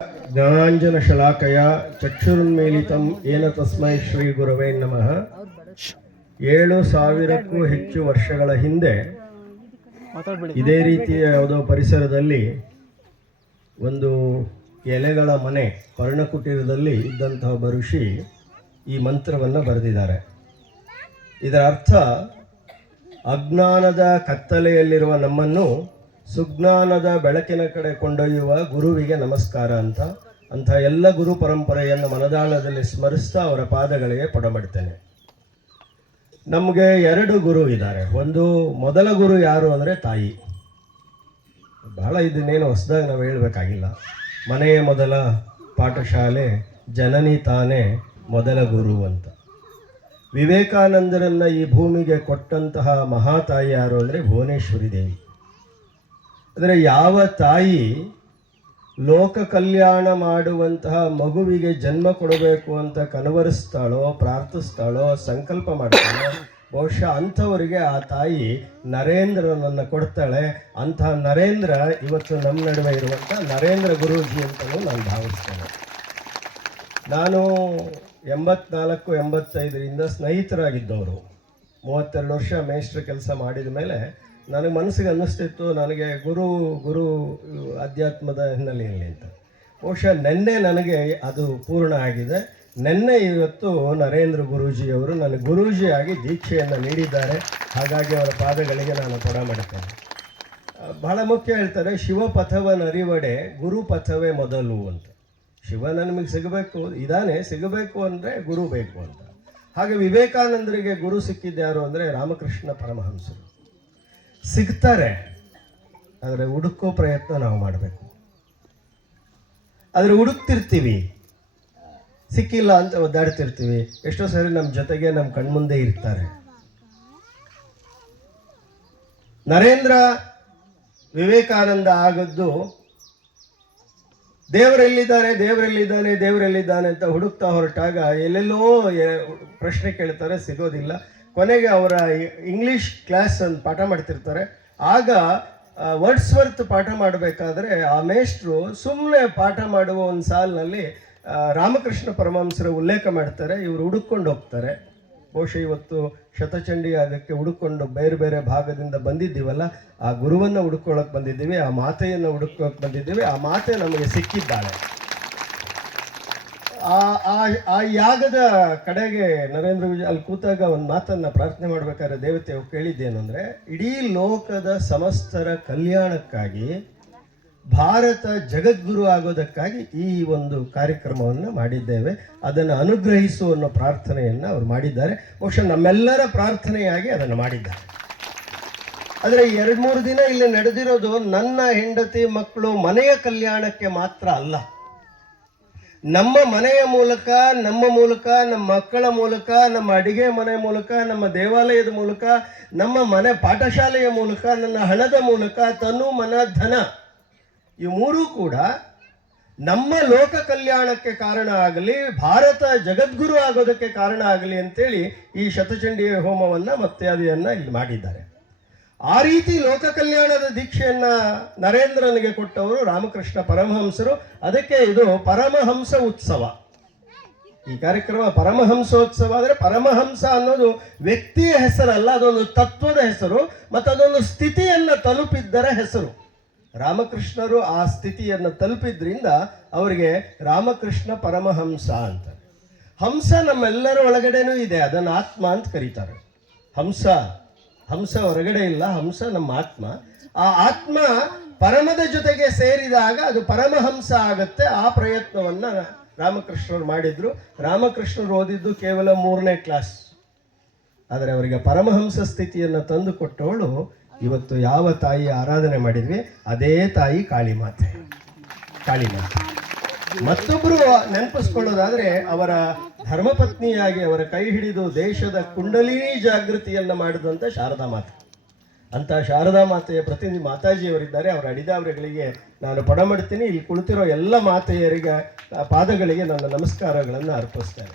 ಜ್ಞಾನಾಂಜನಶಲಾಕಯ ಚಕ್ಷುರುನ್ಮೀಲಿತಂ ಏನ ತಸ್ಮೈ ಶ್ರೀ ಗುರವೇ ನಮಃ. 7,000ಕ್ಕೂ ಹೆಚ್ಚು ವರ್ಷಗಳ ಹಿಂದೆ ಇದೇ ರೀತಿಯ ಯಾವುದೋ ಪರಿಸರದಲ್ಲಿ ಒಂದು ಎಲೆಗಳ ಮನೆ ಪರ್ಣಕುಟೀರದಲ್ಲಿ ಇದ್ದಂತಹ ಒಬ್ಬ ಋಷಿ ಈ ಮಂತ್ರವನ್ನು ಬರೆದಿದ್ದಾರೆ. ಇದರ ಅರ್ಥ ಅಜ್ಞಾನದ ಕತ್ತಲೆಯಲ್ಲಿರುವ ನಮ್ಮನ್ನು ಸುಜ್ಞಾನದ ಬೆಳಕಿನ ಕಡೆ ಕೊಂಡೊಯ್ಯುವ ಗುರುವಿಗೆ ನಮಸ್ಕಾರ ಅಂತ ಎಲ್ಲ ಗುರು ಪರಂಪರೆಯನ್ನು ಮನದಾಳದಲ್ಲಿ ಸ್ಮರಿಸ್ತಾ ಅವರ ಪಾದಗಳಿಗೆ ಪಡಮಾಡ್ತೇನೆ. ನಮಗೆ 2 ಗುರು ಇದ್ದಾರೆ. ಒಂದು ಮೊದಲ ಗುರು ಯಾರು ಅಂದರೆ ತಾಯಿ. ಬಹಳ ಇದನ್ನೇನು ಹೊಸದಾಗಿ ನಾವು ಹೇಳಬೇಕಾಗಿಲ್ಲ. ಮನೆಯೇ ಮೊದಲ ಪಾಠಶಾಲೆ, ಜನನಿ ತಾನೇ ಮೊದಲ ಗುರು ಅಂತ. ವಿವೇಕಾನಂದರನ್ನು ಈ ಭೂಮಿಗೆ ಕೊಟ್ಟಂತಹ ಮಹಾತಾಯಿ ಯಾರು ಅಂದರೆ ಭುವನೇಶ್ವರಿ ದೇವಿ. ಅಂದರೆ ಯಾವ ತಾಯಿ ಲೋಕ ಕಲ್ಯಾಣ ಮಾಡುವಂತಹ ಮಗುವಿಗೆ ಜನ್ಮ ಕೊಡಬೇಕು ಅಂತ ಕನವರಿಸ್ತಾಳೋ, ಪ್ರಾರ್ಥಿಸ್ತಾಳೋ, ಸಂಕಲ್ಪ ಮಾಡ್ತಾಳೋ, ಬಹುಶಃ ಅಂಥವರಿಗೆ ಆ ತಾಯಿ ನರೇಂದ್ರನನ್ನು ಕೊಡ್ತಾಳೆ. ಅಂತಹ ನರೇಂದ್ರ ಇವತ್ತು ನಮ್ಮ ನಡುವೆ ಇರುವಂಥ ನರೇಂದ್ರ ಗುರೂಜಿ ಅಂತಲೂ ನಾನು ಭಾವಿಸ್ತೇನೆ. ನಾನು 84-85ರಿಂದ ಸ್ನೇಹಿತರಾಗಿದ್ದವರು. 32 ವರ್ಷ ಮೇಸ್ಟ್ರ ಕೆಲಸ ಮಾಡಿದ ಮೇಲೆ ನನಗೆ ಮನಸ್ಸಿಗೆ ಅನ್ನಿಸ್ತಿತ್ತು, ನನಗೆ ಗುರು ಅಧ್ಯಾತ್ಮದ ಹಿನ್ನೆಲೆಯಲ್ಲಿ ಅಂತ. ಬಹುಶಃ ನೆನ್ನೆ ನನಗೆ ಅದು ಪೂರ್ಣ ಆಗಿದೆ. ನೆನ್ನೆ ಇವತ್ತು ನರೇಂದ್ರ ಗುರೂಜಿಯವರು ನನಗೆ ಗುರೂಜಿಯಾಗಿ ದೀಕ್ಷೆಯನ್ನು ನೀಡಿದ್ದಾರೆ. ಹಾಗಾಗಿ ಅವರ ಪಾದಗಳಿಗೆ ನಾನು ಪಡ ಮಾಡ್ತೇನೆ. ಬಹಳ ಮುಖ್ಯ ಹೇಳ್ತಾರೆ, ಶಿವಪಥವನರಿವಡೆ ಗುರುಪಥವೇ ಮೊದಲು ಅಂತ. ಶಿವ ನಮಗೆ ಸಿಗಬೇಕು ಅಂದರೆ ಗುರು ಬೇಕು ಅಂತ. ಹಾಗೆ ವಿವೇಕಾನಂದರಿಗೆ ಗುರು ಸಿಕ್ಕಿದ್ಯಾರು ಅಂದರೆ ರಾಮಕೃಷ್ಣ ಪರಮಹಂಸರು. ಸಿಗ್ತಾರೆ, ಆದರೆ ಹುಡುಕೋ ಪ್ರಯತ್ನ ನಾವು ಮಾಡಬೇಕು. ಆದರೆ ಹುಡುಕ್ತಿರ್ತೀವಿ, ಸಿಕ್ಕಿಲ್ಲ ಅಂತ ಒದ್ದಾಡ್ತಿರ್ತೀವಿ. ಎಷ್ಟೋ ಸಾರಿ ನಮ್ಮ ಜೊತೆಗೆ ನಮ್ಮ ಕಣ್ಮುಂದೆ ಇರ್ತಾರೆ. ನರೇಂದ್ರ ವಿವೇಕಾನಂದ ಆಗದ್ದು ದೇವರೆಲ್ಲಿದ್ದಾನೆ ಅಂತ ಹುಡುಕ್ತಾ ಹೊರಟಾಗ ಎಲ್ಲೆಲ್ಲೋ ಪ್ರಶ್ನೆ ಕೇಳ್ತಾರೆ, ಸಿಗೋದಿಲ್ಲ. ಕೊನೆಗೆ ಅವರ ಇಂಗ್ಲೀಷ್ ಕ್ಲಾಸ್ ಒಂದು ಪಾಠ ಮಾಡ್ತಿರ್ತಾರೆ. ಆಗ ವರ್ಡ್ಸ್ವರ್ತ್ ಪಾಠ ಮಾಡಬೇಕಾದ್ರೆ ಆ ಮೇಷ್ಟ್ರು ಸುಮ್ಮನೆ ಪಾಠ ಮಾಡುವ ಒಂದು ಸಾಲಿನಲ್ಲಿ ರಾಮಕೃಷ್ಣ ಪರಮಹಂಸರ ಉಲ್ಲೇಖ ಮಾಡ್ತಾರೆ. ಇವರು ಹುಡುಕೊಂಡು ಹೋಗ್ತಾರೆ. ಬಹುಶಃ ಇವತ್ತು ಶತಚಂಡಿ ಅದಕ್ಕೆ ಹುಡುಕೊಂಡು ಬೇರೆ ಬೇರೆ ಭಾಗದಿಂದ ಬಂದಿದ್ದೀವಲ್ಲ, ಆ ಗುರುವನ್ನು ಹುಡುಕೊಳ್ಳೋಕೆ ಬಂದಿದ್ದೀವಿ, ಆ ಮಾತೆಯನ್ನು ಹುಡುಕೋಕೆ ಬಂದಿದ್ದೀವಿ. ಆ ಮಾತೆ ನಮಗೆ ಸಿಕ್ಕಿದ್ದಾಳೆ. ಆ ಯಾಗದ ಕಡೆಗೆ ನರೇಂದ್ರ ಅಲ್ಲಿ ಕೂತಾಗ ಒಂದು ಮಾತನ್ನು ಪ್ರಾರ್ಥನೆ ಮಾಡಬೇಕಾದ್ರೆ ದೇವತೆ ಕೇಳಿದ್ದೇನೆಂದರೆ, ಇಡೀ ಲೋಕದ ಸಮಸ್ತರ ಕಲ್ಯಾಣಕ್ಕಾಗಿ ಭಾರತ ಜಗದ್ಗುರು ಆಗೋದಕ್ಕಾಗಿ ಈ ಒಂದು ಕಾರ್ಯಕ್ರಮವನ್ನು ಮಾಡಿದ್ದೇವೆ, ಅದನ್ನು ಅನುಗ್ರಹಿಸು ಅನ್ನೋ ಪ್ರಾರ್ಥನೆಯನ್ನು ಅವರು ಮಾಡಿದ್ದಾರೆ. ಬಹುಶಃ ನಮ್ಮೆಲ್ಲರ ಪ್ರಾರ್ಥನೆಯಾಗಿ ಅದನ್ನು ಮಾಡಿದ್ದಾರೆ. ಆದರೆ 2-3 ದಿನ ಇಲ್ಲಿ ನಡೆದಿರೋದು ನನ್ನ ಹೆಂಡತಿ ಮಕ್ಕಳು ಮನೆಯ ಕಲ್ಯಾಣಕ್ಕೆ ಮಾತ್ರ ಅಲ್ಲ. ನಮ್ಮ ಮನೆಯ ಮೂಲಕ, ನಮ್ಮ ಮಕ್ಕಳ ಮೂಲಕ, ನಮ್ಮ ಅಡಿಗೆ ಮನೆ ಮೂಲಕ, ನಮ್ಮ ದೇವಾಲಯದ ಮೂಲಕ, ನಮ್ಮ ಮನೆ ಪಾಠಶಾಲೆಯ ಮೂಲಕ, ನನ್ನ ಹಣದ ಮೂಲಕ, ತನು ಮನ ಧನ ಈ 3 ಕೂಡ ನಮ್ಮ ಲೋಕ ಕಲ್ಯಾಣಕ್ಕೆ ಕಾರಣ ಆಗಲಿ, ಭಾರತ ಜಗದ್ಗುರು ಆಗೋದಕ್ಕೆ ಕಾರಣ ಆಗಲಿ ಅಂತೇಳಿ ಈ ಶತಚಂಡಿ ಹೋಮವನ್ನು ಮತ್ಯಾದಿಯನ್ನು ಇಲ್ಲಿ ಮಾಡಿದ್ದಾರೆ. ಆ ರೀತಿ ಲೋಕ ಕಲ್ಯಾಣದ ದೀಕ್ಷೆಯನ್ನು ನರೇಂದ್ರನಿಗೆ ಕೊಟ್ಟವರು ರಾಮಕೃಷ್ಣ ಪರಮಹಂಸರು. ಅದಕ್ಕೆ ಇದು ಪರಮಹಂಸ ಉತ್ಸವ. ಈ ಕಾರ್ಯಕ್ರಮ ಪರಮಹಂಸೋತ್ಸವ. ಅಂದರೆ ಪರಮಹಂಸ ಅನ್ನೋದು ವ್ಯಕ್ತಿಯ ಹೆಸರಲ್ಲ, ಅದೊಂದು ತತ್ವದ ಹೆಸರು ಮತ್ತು ಅದೊಂದು ಸ್ಥಿತಿಯನ್ನು ತಲುಪಿದ್ದರ ಹೆಸರು. ರಾಮಕೃಷ್ಣರು ಆ ಸ್ಥಿತಿಯನ್ನು ತಲುಪಿದ್ರಿಂದ ಅವರಿಗೆ ರಾಮಕೃಷ್ಣ ಪರಮಹಂಸ ಅಂತ. ಹಂಸ ನಮ್ಮೆಲ್ಲರ ಒಳಗಡೆನೂ ಇದೆ, ಅದನ್ನು ಆತ್ಮ ಅಂತ ಕರೀತಾರೆ. ಹಂಸ ಹೊರಗಡೆ ಇಲ್ಲ, ಹಂಸ ನಮ್ಮ ಆತ್ಮ. ಆ ಆತ್ಮ ಪರಮದ ಜೊತೆಗೆ ಸೇರಿದಾಗ ಅದು ಪರಮಹಂಸ ಆಗುತ್ತೆ. ಆ ಪ್ರಯತ್ನವನ್ನು ರಾಮಕೃಷ್ಣರು ಮಾಡಿದ್ರು. ರಾಮಕೃಷ್ಣರು ಓದಿದ್ದು ಕೇವಲ 3ನೇ ಕ್ಲಾಸ್. ಆದರೆ ಅವರಿಗೆ ಪರಮಹಂಸ ಸ್ಥಿತಿಯನ್ನು ತಂದು ಕೊಟ್ಟವಳು ಇವತ್ತು ಯಾವ ತಾಯಿ ಆರಾಧನೆ ಮಾಡಿದ್ವಿ ಅದೇ ತಾಯಿ ಕಾಳಿಮಾತೆ. ಮತ್ತೊಬ್ಬರು ನೆನಪಿಸ್ಕೊಳ್ಳೋದಾದರೆ ಅವರ ಧರ್ಮಪತ್ನಿಯಾಗಿ ಅವರ ಕೈ ಹಿಡಿದು ದೇಶದ ಕುಂಡಲಿನಿ ಜಾಗೃತಿಯನ್ನು ಮಾಡಿದಂಥ ಶಾರದಾ ಮಾತೆ. ಅಂತ ಶಾರದಾ ಮಾತೆಯ ಪ್ರತಿನಿಧಿ ಮಾತಾಜಿಯವರಿದ್ದಾರೆ. ಅವರ ಅಡಿದಾವರೆಗಳಿಗೆ ನಾನು ಪಡಮಾಡ್ತೀನಿ. ಇಲ್ಲಿ ಕುಳಿತಿರೋ ಎಲ್ಲ ಮಾತೆಯರಿಗೆ ಪಾದಗಳಿಗೆ ನನ್ನ ನಮಸ್ಕಾರಗಳನ್ನು ಅರ್ಪಿಸ್ತೇನೆ.